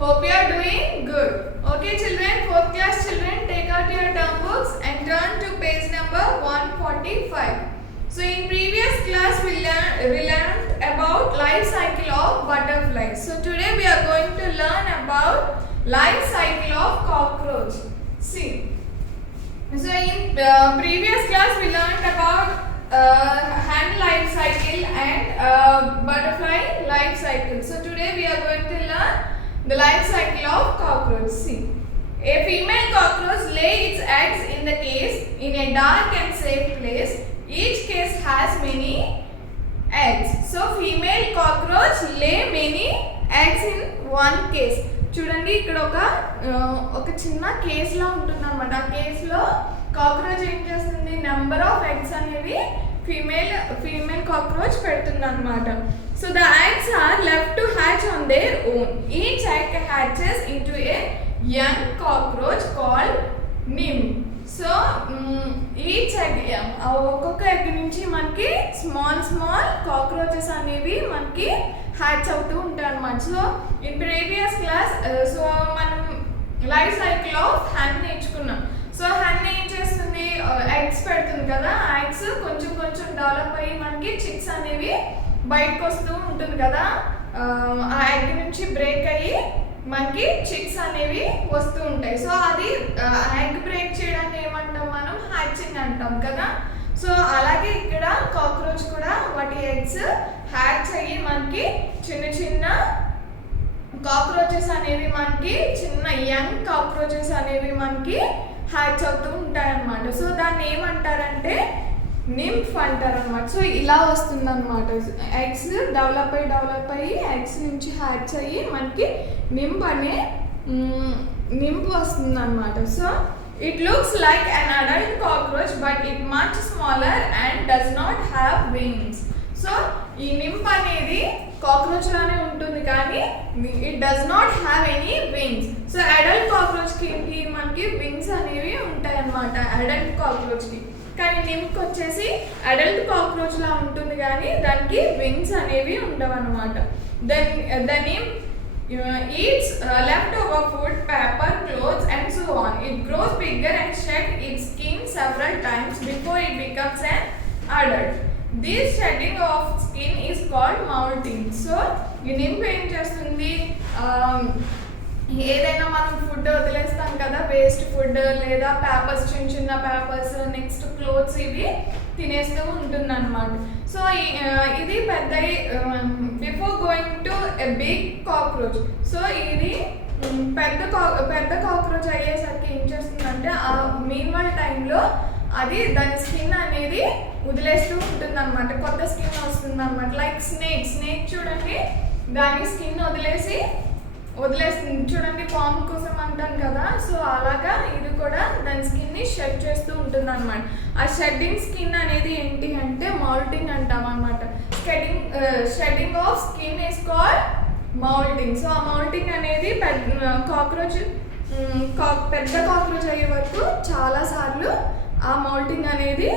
Hope you are doing good. Okay children, 4th class children, take out your term books and turn to page number 145. So in previous class we learned about life cycle of butterflies. So today we are going to learn about life cycle of cockroach. See. So in previous class we learned about hen life cycle and butterfly life cycle. So today we are going to learn the life cycle of cockroach. See, a female cockroach lays its eggs in the case in a dark and safe place. Each case has many eggs. So female cockroach lay many eggs in one case. చూడండి ఇక్కడ ఒక చిన్న case లా ఉంటుంది అన్నమాట. ఆ case లో cockroach ఏం చేస్తుంది, నెంబర్ ఆఫ్ ఎగ్స్ అనేవి ఫీమేల్ కాక్రోచ్ పెడుతుంది అన్నమాట. So the eggs are left to hatch on their own. Each egg hatches into a young cockroach called nymph. So each egg, ఒక్కొక్క ఎగ్ నుంచి మనకి స్మాల్ కాక్రోచెస్ అనేవి మనకి హ్యాచ్ అవుతూ ఉంటాయి అన్నమాట. So in previous class so మనం life cycle of హన్ నేర్చుకున్నాం. సో హన్ ఏం చేస్తుంది, ఎగ్స్ పెడుతుంది కదా, ఆ ఎగ్స్ కొంచెం డెవలప్ అయ్యి మనకి చిక్స్ అనేవి బయటకు వస్తూ ఉంటుంది కదా. ఆ ఎగ్ నుంచి బ్రేక్ అయ్యి మనకి చిక్స్ అనేవి వస్తూ ఉంటాయి. సో అది ఎగ్ బ్రేక్ చేయడానికి ఏమంటాం మనం, హ్యాచింగ్ అంటాం కదా. సో అలాగే ఇక్కడ కాక్రోచ్ కూడా వాటి ఎగ్స్ హ్యాచ్ అయ్యి మనకి చిన్న కాక్రోచెస్ అనేవి మనకి చిన్న యంగ్ కాక్రోచెస్ అనేవి మనకి హ్యాచ్ అవుతూ ఉంటాయి అన్నమాట. సో దాన్ని ఏమంటారంటే నింఫ్ అంటారు అనమాట. సో ఇలా వస్తుంది అనమాట. ఎగ్స్ డెవలప్ అయ్యి ఎగ్స్ నుంచి హ్యాచ్ అయ్యి మనకి నింఫ్ వస్తుంది అనమాట. So it looks like an adult cockroach but it much smaller and does not have wings. So ఈ నింఫ్ అనేది కాక్రోచ్ లానే ఉంటుంది కానీ it does not have any wings. So adult కాక్రోచ్కి మనకి వింగ్స్ అనేవి ఉంటాయి అన్నమాట, అడల్ట్ కాక్రోచ్కి. కానీ నింఫ్కి వచ్చేసి అడల్ట్ కాక్రోచ్ లా ఉంటుంది కానీ దానికి వింగ్స్ అనేవి ఉండవు అనమాట. The nymph eats leftover food, paper, clothes and so on. It grows bigger and sheds its skin several times before it becomes an adult. This shedding of skin is called molting. So ఈ నింఫ్ ఏం చేస్తుంది, ఏదైనా మనం food వదిలేస్తాం కదా, waste food లేదా papers, చిన్న papers, next clothes, ఇవి తినేస్తూ ఉంటుంది అనమాట. సో ఇది before going to a big cockroach. So ఇది పెద్ద కాక్రోచ్ అయ్యేసరికి ఏం చేస్తుందంటే ఆ మీన్వల్ టైంలో అది దాని స్కిన్ అనేది వదిలేస్తూ ఉంటుంది అనమాట, కొత్త స్కిన్ వస్తుంది అనమాట. లైక్ స్నేక్ చూడండి, దాని స్కిన్ వదిలేస్తుంది చూడండి, ఫామ్ కోసం అంటాం కదా. సో అలాగా ఇది కూడా దాని స్కిన్ని షెడ్ చేస్తూ ఉంటుంది అనమాట. ఆ షెడ్డింగ్ స్కిన్ అనేది ఏంటి అంటే మౌల్టింగ్ అంటాం అనమాట. Shedding of skin is called moulting. So ఆ మౌల్టింగ్ అనేది పెద్ద కాక్రోచ్ అయ్యే వరకు చాలాసార్లు ఆ మౌల్టింగ్ అనేది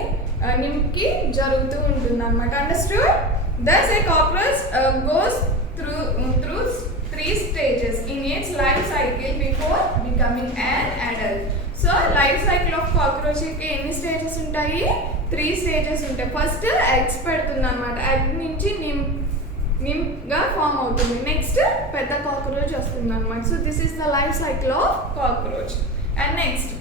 నింఫ్కి జరుగుతూ ఉంటుంది అనమాట. Understood? Thus a cockroach goes through 3 stages in its life cycle before becoming an adult. So life cycle of cockroach కి ఎన్ని స్టేజెస్ ఉంటాయి? 3 స్టేజెస్ ఉంటాయి. ఫస్ట్ ఎగ్స్ పెడుతుంది అనమాట, ఎగ్ నుంచి నింఫ్గా ఫామ్ అవుతుంది. నెక్స్ట్ పెద్ద కాక్రోచ్ వస్తుంది అనమాట. So this is the life cycle of cockroach. And next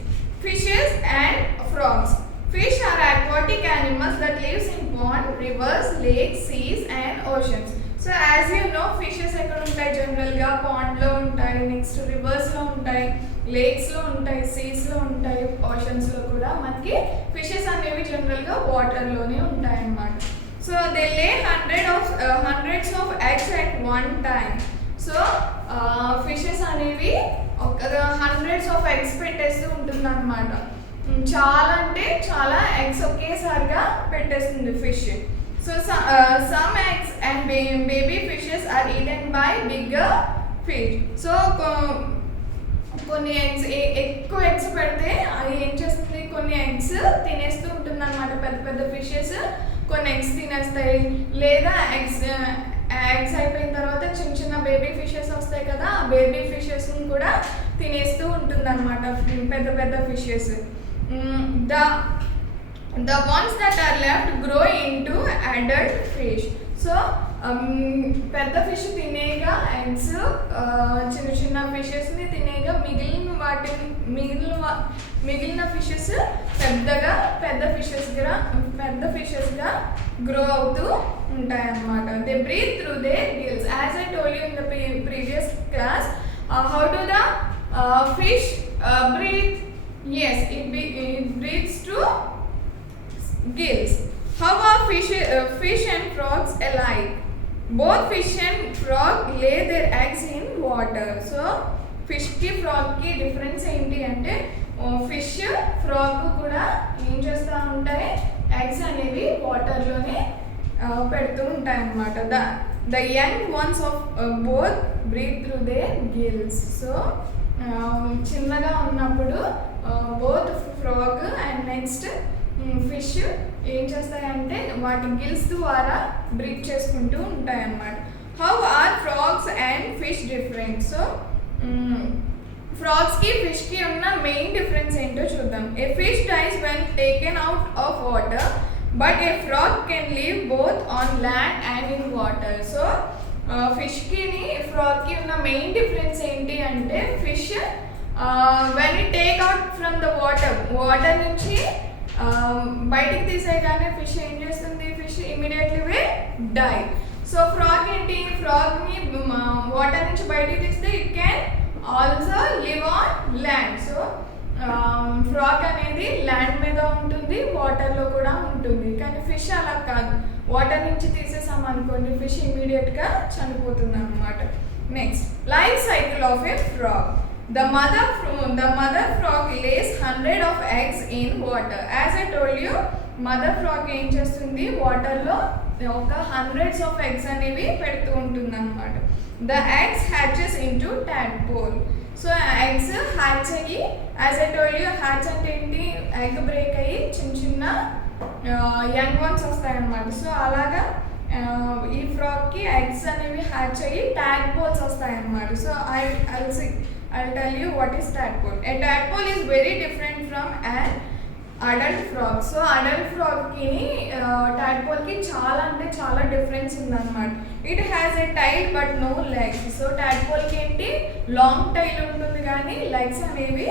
fishes and frogs. Fish are aquatic animals that lives in ponds, rivers, lakes, seas and oceans. So as you know, fishes ఎక్కడ ఉంటాయి జనరల్గా, పాండ్లో ఉంటాయి, next రివర్స్లో ఉంటాయి, లేక్స్లో ఉంటాయి, సీస్లో ఉంటాయి, ఓషన్స్లో కూడా మనకి ఫిషెస్ అనేవి జనరల్గా వాటర్లోనే ఉంటాయి అన్నమాట. So they lay hundreds of eggs at one time. So fishes అనేవి హండ్రెడ్స్ ఆఫ్ ఎగ్స్ పెట్టేస్తూ ఉంటుంది అనమాట. చాలా ఎగ్స్ ఒకేసారిగా పెట్టేస్తుంది fish. So some eggs and baby fishes are eaten by bigger fish. So కొన్ని ఎగ్స్ ఎక్కువ ఎగ్స్ పెడితే అది ఏం చేస్తుంది, కొన్ని ఎగ్స్ తినేస్తూ ఉంటుంది అనమాట. పెద్ద ఫిషెస్ కొన్ని ఎగ్స్ తినేస్తాయి, లేదా ఎగ్స్ అయిపోయిన తర్వాత చిన్న బేబీ ఫిషెస్ వస్తాయి కదా, ఆ బేబీ ఫిషెస్ కూడా తినేస్తూ ఉంటుందన్నమాట పెద్ద పెద్ద fishes. The ones that are left grow into adult fish. So పెద్ద ఫిష్ తినేగా ఎగ్స్, చిన్న చిన్న ఫిషెస్ని తినేగా మిగిలిన ఫిషెస్ పెద్ద ఫిషెస్గా గ్రో అవుతూ ఉంటాయన్నమాట. They breathe through their gills. As I told you in the previous class, how do the fish breathe? Yes, it breathes through gills. How are fish and frogs alike? Both fish and frog lay their eggs in water. So fish ki frog ki difference ఏంటి అంటే, fish frog కూడా ఏం చేస్తూ ఉంటాయి, eggs అనేవి వాటర్లోనే పెడుతూ ఉంటాయి అన్నమాట. The young ones of both breathe through their gills. So చిన్నగా ఉన్నప్పుడు both frog and next fish ఏం చేస్తాయంటే వాటి గిల్స్ ద్వారా బ్రీత్ చేసుకుంటూ ఉంటాయి అన్నమాట. How are frogs and fish different? So ఫ్రాగ్స్కి ఫిష్కి ఉన్న మెయిన్ డిఫరెన్స్ ఏంటో చూద్దాం. A fish dies when taken out of water, but a frog can live both on land and in water. So ఫిష్కి ఫ్రాగ్కి ఉన్న మెయిన్ డిఫరెన్స్ ఏంటి అంటే, fish when it take out from the water నుంచి బయటికి తీసేయగానే ఫిష్ ఏం చేస్తుంది, fish immediately will die. So frog ఏంటి, ఫ్రాగ్ని వాటర్ నుంచి బయటికి తీస్తే it can also live on land. So frog అనేది ల్యాండ్ మీద ఉంటుంది, వాటర్లో కూడా ఉంటుంది. కానీ ఫిష్ అలా కాదు, వాటర్ నుంచి తీసేసాం అనుకోండి ఫిష్ ఇమీడియట్గా చనిపోతుంది అన్నమాట. Next, life cycle of A frog. The mother frog lays 100 of eggs in water. As I told you, mother frog ఏం చేస్తుంది, వాటర్లో ఒక హండ్రెడ్స్ ఆఫ్ ఎగ్స్ అనేవి పెడుతూ ఉంటుంది అన్నమాట. The eggs hatches into tadpole. So eggs hatch అయ్యి, as I told you, hatch అంటే ఏంటి, ఎగ్ బ్రేక్ అయ్యి చిన్న యంగ్ వన్స్ వస్తాయన్నమాట. సో అలాగా ఈ ఫ్రాగ్కి ఎగ్స్ అనేవి హ్యాచ్ అయ్యి tadpoles వస్తాయన్నమాట. So I'll tell you what is tadpole. A tadpole is very different from an adult frog. So adult frog ki tadpole ki చాలా డిఫరెన్స్ ఉందన్నమాట. It has a tail but no legs. So tadpole ki ఏంటి, long tail ఉంటుంది కానీ legs అనేవి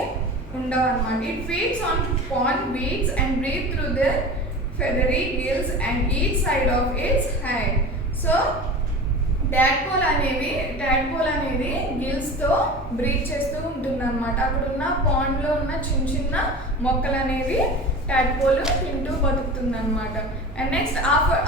ఉండవు అన్నమాట. It feeds on pond weeds and breathes through their feathery gills and each side of its head. So tadpole అనేది గిల్స్తో breath చేస్తూ ఉంటుంది అనమాట. అక్కడ ఉన్న పాండ్లో ఉన్న చిన్న మొక్కలు అనేవి tadpole తింటూ బతుకుతుంది అనమాట. And next,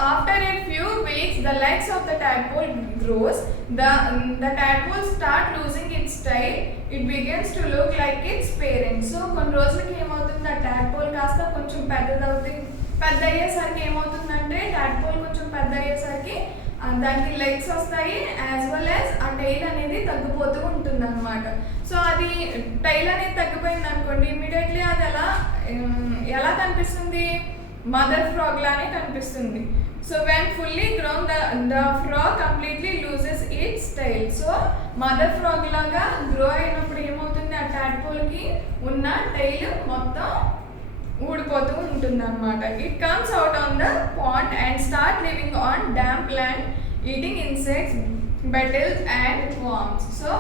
after a few weeks the legs of the tadpole grows. The tadpole start losing its tail. It begins to look like its parents. So కొన్ని రోజులకి ఏమవుతుంది, ఆ tadpole కాస్త కొంచెం పెద్ద అయ్యేసరికి ఏమవుతుందంటే, tadpole కొంచెం పెద్ద అయ్యేసరికి దానికి లెగ్స్ వస్తాయి, యాజ్ వెల్ యాజ్ ఆ టైల్ అనేది తగ్గిపోతూ ఉంటుంది అనమాట. సో అది టైల్ అనేది తగ్గిపోయింది అనుకోండి, ఇమీడియట్లీ అది ఎలా కనిపిస్తుంది, మదర్ ఫ్రాగ్ లానే కనిపిస్తుంది. So when fully grown the frog completely loses its tail. So mother frog లాగా గ్రో అయినప్పుడు ఏమవుతుంది, ఆ tadpoleకి ఉన్న టైల్ మొత్తం ఊడిపోతూ ఉంటుంది అనమాట. It comes out on the pond and start living on damp land, eating insects, beetles and worms. So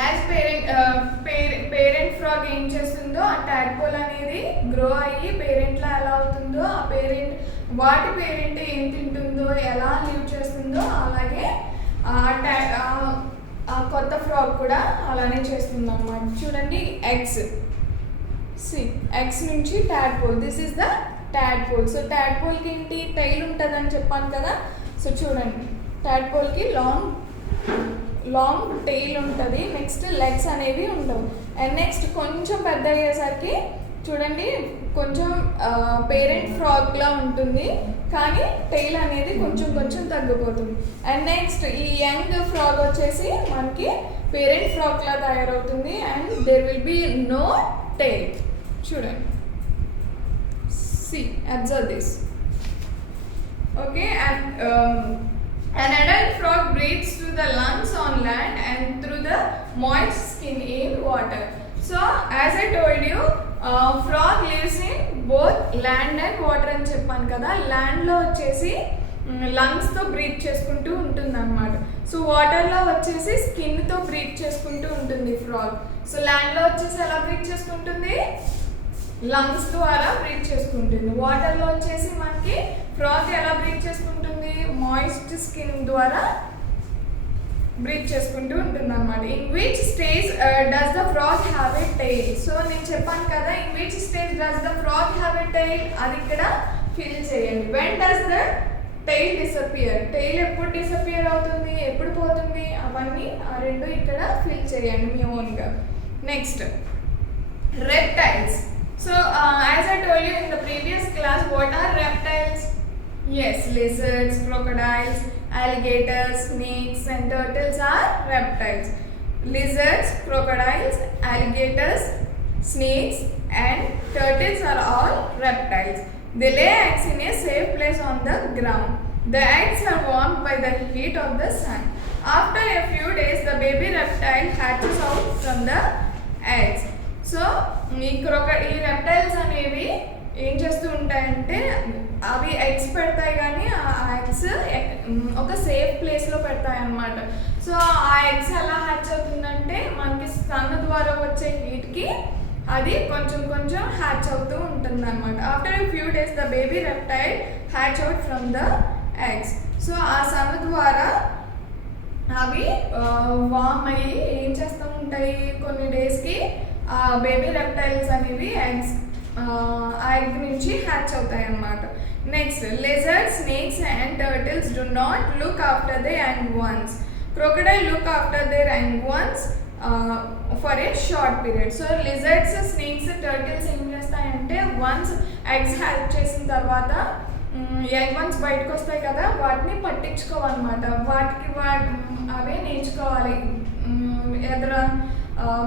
as parent frog ఏం చేస్తుందో, ఆ tadpole అనేది గ్రో అయ్యి పేరెంట్లా ఎలా అవుతుందో, వాటి పేరెంట్ ఏం తింటుందో, ఎలా లివ్ చేస్తుందో, అలాగే ఆ కొత్త ఫ్రాగ్ కూడా అలానే చేస్తుంది అన్నమాట. చూడండి, ఎగ్స్ నుంచి tadpole. This is the tadpole. So tadpoleకి ఏంటి, టైల్ ఉంటుంది అని చెప్పాను కదా. సో చూడండి, tadpoleకి లాంగ్ టైల్ ఉంటుంది, నెక్స్ట్ లెగ్స్ అనేవి ఉండవు. అండ్ నెక్స్ట్ కొంచెం పెద్ద అయ్యేసరికి చూడండి, కొంచెం పేరెంట్ ఫ్రాగ్లా ఉంటుంది, కానీ టైల్ అనేది కొంచెం తగ్గిపోతుంది. అండ్ నెక్స్ట్ ఈ యంగ్ ఫ్రాగ్ వచ్చేసి మనకి పేరెంట్ ఫ్రాగ్లా తయారవుతుంది, and there will be no tail. చూడండి, observe this. Okay, an adult frog breathes through the lungs on land and through the moist skin in water. So as I told you, frog lives in both land and water అని చెప్పాను కదా. ల్యాండ్లో వచ్చేసి లంగ్స్తో breath చేసుకుంటూ ఉంటుంది అనమాట. So వాటర్లో వచ్చేసి స్కిన్తో బ్రీత్ చేసుకుంటూ ఉంటుంది ఫ్రాగ్. సో ల్యాండ్లో వచ్చేసి ఎలా బ్రీత్ చేసుకుంటుంది? లంగ్స్ ద్వారా బ్రీత్ చేసుకుంటుంది. వాటర్లో వచ్చేసి మనకి ఫ్రాగ్ ఎలా బ్రీత్ చేసుకుంటుంది? మాయిస్ట్ స్కిన్ ద్వారా బ్రీత్ చేసుకుంటూ ఉంటుంది అనమాట. In which stage does the frog have a tail? So నేను చెప్పాను కదా, in which stage does the frog have a tail, అది ఇక్కడ ఫిల్ చేయండి. When does the tail disappear? Tail ఎప్పుడు డిసపియర్ అవుతుంది, ఎప్పుడు పోతుంది, అవన్నీ ఆ రెండు ఇక్కడ ఫిల్ చేయండి మీ ఓన్గా. Next reptiles. So as I told you in the previous class, what are reptiles? Yes, lizards, crocodiles, alligators, snakes and turtles are reptiles. Lizards, crocodiles, alligators, snakes and turtles are all reptiles. They lay eggs in a safe place on the ground. The eggs are warmed by the heat of the sun. After a few days, the baby reptile hatches out from the eggs. So ఈ reptiles అనేవి ఏం చేస్తూ ఉంటాయంటే, అవి eggs పెడతాయి కానీ ఆ eggs ఒక సేఫ్ ప్లేస్లో పెడతాయి అన్నమాట. సో ఆ ఎగ్స్ ఎలా హ్యాచ్ అవుతుందంటే, మనకి సన్ ద్వారా వచ్చే హీట్కి అది కొంచెం కొంచెం హ్యాచ్ అవుతూ ఉంటుంది అనమాట. After a few days the baby reptile hatch out from the eggs. So ఆ సన్ ద్వారా అవి వామ్ అయ్యి ఏం చేస్తూ ఉంటాయి, కొన్ని డేస్కి ఆ బేబీ రెప్టైల్స్ అనేవి ఎగ్స్ ఆ ఎగ్ నుంచి హ్యాచ్ అవుతాయి అన్నమాట. Next lizards, snakes and turtles do not look after their young ones. Crocodile look after their young ones for a short period. So lizards, snakes, turtles ఏం చేస్తాయంటే, once eggs hatch చేసిన తర్వాత young ones బయటకు వస్తాయి కదా, వాటిని పట్టించుకోవాలన్నమాట. వాటికి అవే నేర్చుకోవాలి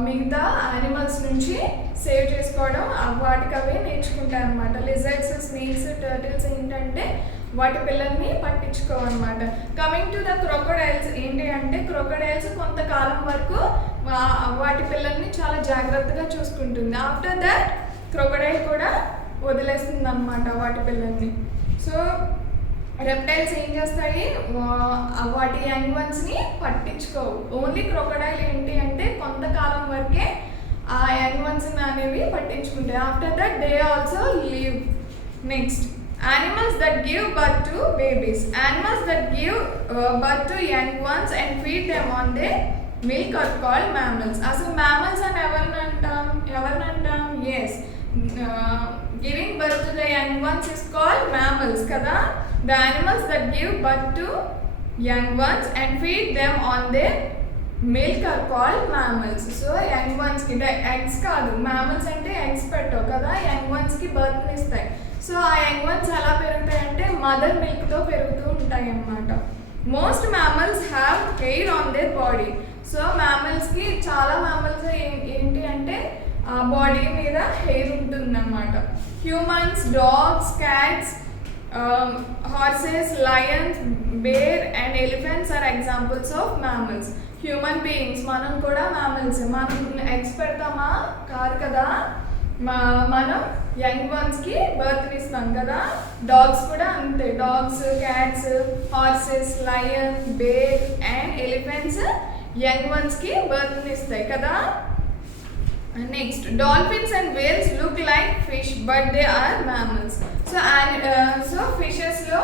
మిగతా యానిమల్స్ నుంచి సేవ్ చేసుకోవడం, వాటికి అవే నేర్చుకుంటాయి అనమాట. లిజర్డ్స్, స్నేక్స్, టర్టిల్స్ ఏంటంటే వాటి పిల్లల్ని పట్టించుకోవన్నమాట. కమింగ్ టు ద క్రొకోడైల్స్ ఏంటి అంటే, క్రొకోడైల్స్ కొంతకాలం వరకు వాటి పిల్లల్ని చాలా జాగ్రత్తగా చూసుకుంటుంది. ఆఫ్టర్ దట్ క్రొకోడైల్ కూడా వదిలేస్తుంది అనమాట వాటి పిల్లల్ని. సో రెప్టైల్స్ ఏం చేస్తాయి, వాటి యంగ్ వన్స్ని పట్టించుకోవు. ఓన్లీ క్రొకోడైల్ ఏంటి అంటే కొంతకాలం వరకే ఆ యంగ్ వన్స్ అనేవి పట్టించుకుంటాయి. After that they also leave. Next animals that give birth to babies. Animals that give birth to young ones and feed them on the milk are called mammals. అసలు mammals అని ఎవరిని అంటాం? Yes, giving birth to the young ones is called mammals కదా. The animals that give birth to young ones and feed them on their milk are called mammals. So young ones ki eggs kaadu, mammals ante eggs పెట్టవు కదా, young ones ki birth ni ఇస్తాయి. So ఆ young ones ఎలా పెరుగుతాయి అంటే mother milk తో పెరుగుతూ ఉంటాయి అన్నమాట. Most mammals have hair on their body. So mammals కి చాలా mammals ఏంటి అంటే ఆ బాడీ మీద హెయిర్ ఉంటుంది అన్నమాట. Humans, dogs, cats, horses, lions, bear and elephants are examples of mammals. Human beings మనం కూడా mammals. మనం ఎగ్స్ పెడతామా? కాదు కదా. మనం యంగ్ వన్స్కి బర్త్ ఇస్తాం కదా. డాగ్స్ కూడా అంతే. Dogs, cats, horses, lion, bear and elephants young వన్స్కి బర్త్ ఇస్తాయి కదా. Next, dolphins and whales look like fish but they are mammals. So fishes లో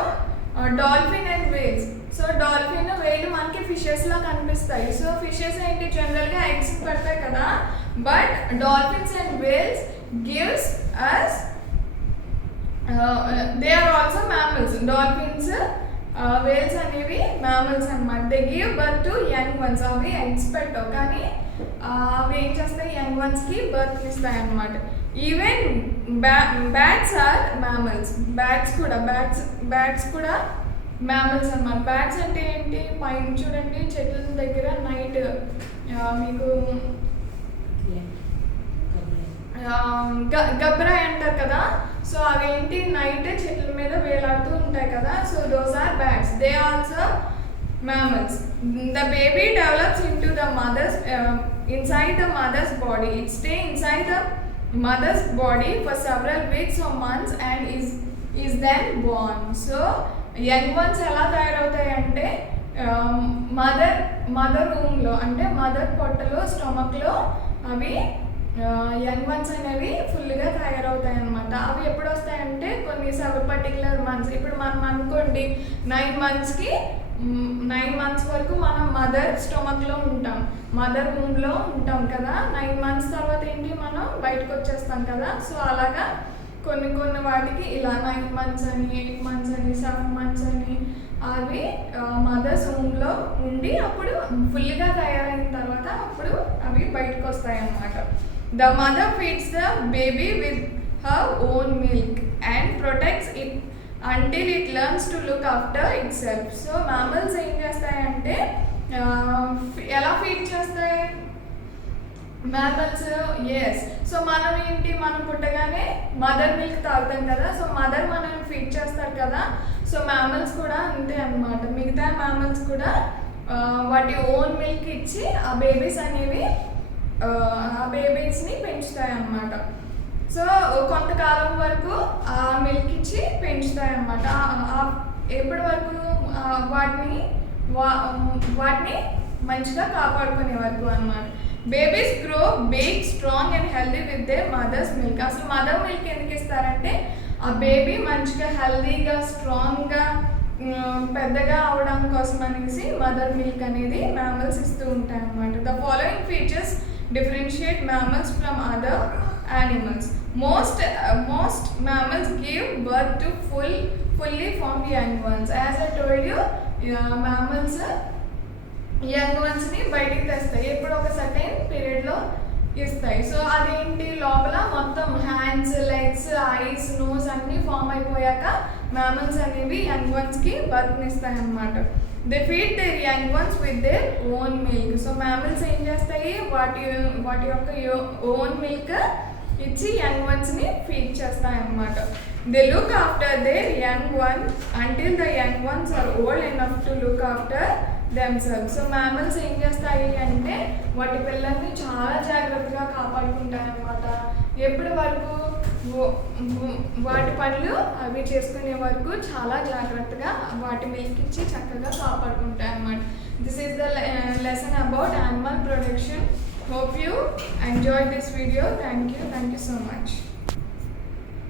dolphin and whales. So dolphin, వేలు మనకి ఫిషెస్ లా కనిపిస్తాయి. సో ఫిషెస్ ఏంటి, జనరల్గా ఎగ్స్ పెడతాయి కదా. But dolphins and whales gives us they are also mammals. Dolphins, whales అనేవి mammals అన్నమాట. They give birth to young ones. అవి ఎగ్స్ పెట్టవు కానీ అవి ఏం చేస్తాయి, యంగ్ వన్స్కి బర్త్ ఇస్తాయి అన్నమాట. Even bats are mammals. Bats కూడా mammals అన్నమాట. బ్యాట్స్ అంటే ఏంటి, పైన చూడండి చెట్ల దగ్గర నైట్ మీకు గబ్రాయ్ అంటారు కదా. సో అవేంటి నైట్ చెట్ల మీద వేలాడుతూ ఉంటాయి కదా. So those are bats. They also mammals. The baby develops into the mother's inside the mother's body. It stay inside the mother's body for several weeks or months and is then born. So young ones ఎలా తయారవుతాయి అంటే mother రూమ్లో అంటే mother పొట్టలో స్టమక్లో అవి young ones అనేవి ఫుల్గా తయారవుతాయి అనమాట. అవి ఎప్పుడు వస్తాయంటే కొన్ని పర్టికులర్ మంత్స్. ఇప్పుడు మనం అనుకోండి 9 మంత్స్ వరకు మనం మదర్ స్టమక్లో ఉంటాం, మదర్ రూమ్లో ఉంటాం కదా. 9 మంత్స్ తర్వాత ఏంటి మనం బయటకు వచ్చేస్తాం కదా. సో అలాగా కొన్ని వాటికి ఇలా 9 మంత్స్ అని 8 మంత్స్ అని 7 మంత్స్ అని అవి మదర్స్ రూమ్లో ఉండి అప్పుడు ఫుల్గా తయారైన తర్వాత అప్పుడు అవి బయటకు వస్తాయి అన్నమాట. The mother feeds the baby with her own milk and protects it until it learns to look after itself. So mammals ఏం చేస్తాయంటే ఎలా ఫీడ్ చేస్తాయి మ్యామల్స్? ఎస్. సో మనం పుట్టగానే మదర్ మిల్క్ తాగుతాం కదా. సో మదర్ మనం ఫీడ్ చేస్తారు కదా. సో మ్యామల్స్ కూడా అంతే అన్నమాట. మిగతా మ్యామల్స్ కూడా వాటి ఓన్ మిల్క్ ఇచ్చి ఆ బేబీస్ని పెంచుతాయి అన్నమాట. సో కొంతకాలం వరకు ఆ మిల్క్ ఇచ్చి పెంచుతాయి అన్నమాట. ఎప్పటి వరకు? వాటిని మంచిగా కాపాడుకునే వరకు అన్నమాట. Babies grow big, strong and healthy with they mother's milk. అసలు మదర్ మిల్క్ ఎందుకు ఇస్తారంటే ఆ బేబీ మంచిగా హెల్దీగా స్ట్రాంగ్గా పెద్దగా అవడం కోసం అనేసి మదర్ మిల్క్ అనేది మ్యామల్స్ ఇస్తూ ఉంటాయి అన్నమాట. The following features differentiate mammals from other animals. Most mammals give birth to fully formed young ones. As I told you, mammals young ones ని బయటికి తెస్తాయి. ఎప్పుడు ఒక సర్టెన్ పీరియడ్లో ఇస్తాయి. సో అదేంటి లోపల మొత్తం హ్యాండ్స్, లెగ్స్, ఐస్, నోస్ అన్నీ ఫామ్ అయిపోయాక mammals అనేవి యంగ్ వన్స్కి బర్త్ని ఇస్తాయి అన్నమాట. They feed their young ones with their own milk. So mammals ఏం చేస్తాయి? వాటి యొక్క ఓన్ మిల్క్ ఇచ్చి యంగ్ వన్స్ని ఫీడ్ చేస్తాయి అన్నమాట. They look after their young one until the young ones are old enough to look after themselves. So mammals ఏం చేస్తాయి అంటే వాటి పిల్లల్ని చాలా జాగ్రత్తగా కాపాడుకుంటాయి అన్నమాట. ఎప్పటి వరకు? వాటి పనులు అవి చేసుకునే వరకు చాలా జాగ్రత్తగా వాటి మిల్క్ ఇచ్చి చక్కగా కాపాడుకుంటాయి అన్నమాట. This is the lesson about animal production. Hope you enjoyed this video. Thank you so much.